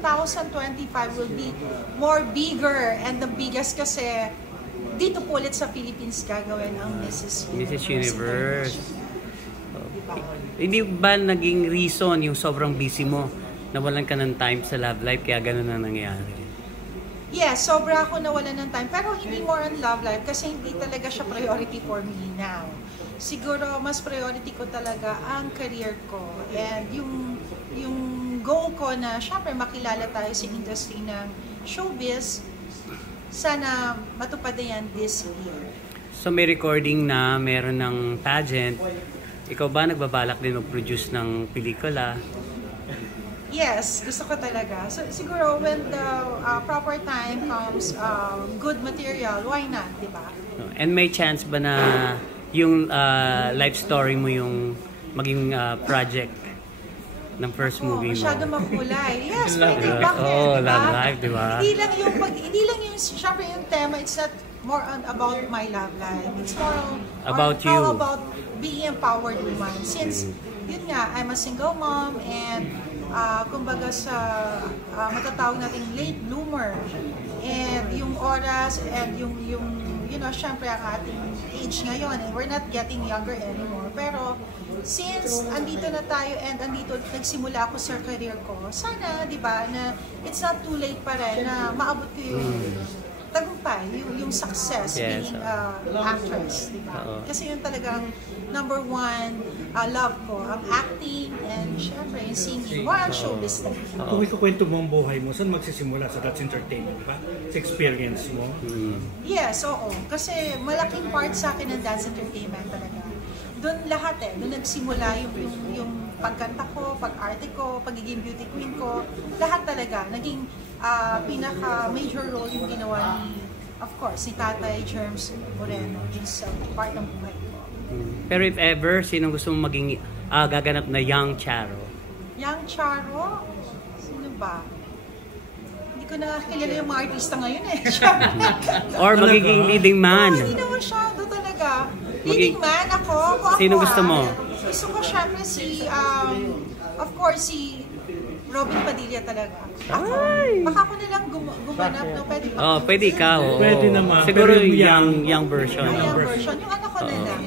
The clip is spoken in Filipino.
2025 will be more bigger and the biggest kasi dito po ulit sa Philippines gagawin ang Mrs. Universe. Hindi ba naging reason yung sobrang busy mo, nawalan ka ng time sa love life kaya ganun na nangyari? Yes, sobra ako nawalan ng time. Pero hindi more on love life kasi hindi talaga siya priority for me now. Siguro mas priority ko talaga ang career ko and yung goal ko na syempre makilala tayo sa industry ng showbiz. Sana matupad na yan this year. So may recording na meron ng pageant. Ikaw ba nagbabalak din mag-produce ng pelikula? Yes, gusto ko talaga. So siguro when the proper time comes, good material, why not, di ba? And may chance ba na yung life story mo yung maging project ng first movie mo? Masyado makulay. Yes, pwede. Bakit? Oh, love life, di ba? Hindi lang yung, syempre yung tema, it's not more about my love life. It's more about you. How about being empowered woman. Since, yun nga, I'm a single mom and kumbaga sa matatawag nating late bloomer and yung oras and yung you know, syempre ang ating age ngayon and we're not getting younger anymore. Pero since andito na tayo and andito nagsimula ako sa career ko, sana, di ba, na it's not too late pa rin na maabot ko yung tagumpay, yung success, being actress, di ba? Kasi yun talagang number one love ko, ang acting and syempre yung singing, one showbiz. Kung ikukwento mo ang buhay mo, saan magsisimula? Sa That's Entertainment ba? Sa experience mo? Yes, oo. Kasi malaking part sa akin ng Dance Entertainment talaga. Doon lahat doon nagsimula yung pagkanta ko, pag-arte ko, pagiging beauty queen ko, lahat talaga. Naging pinaka-major role yung ginawa ni, of course, si Tatay Germs Moreno, yung sa part ng buhay ko. Pero if ever, sino gusto mong maging gaganap na Young Charo? Young Charo? Sino ba? Hindi ko na kilala yung mga artista ngayon eh. Or magiging leading man? Hindi na masyado talaga. Leading man ako. Sino gusto mo? Gusto ko syempre si, of course, si Robin Padilla talaga. Baka ako nilang gumanap, no? Pwede ba? Oh, pwede ikaw. Pwede naman. Siguro yung young version. Young version. Yung anak ko na lang.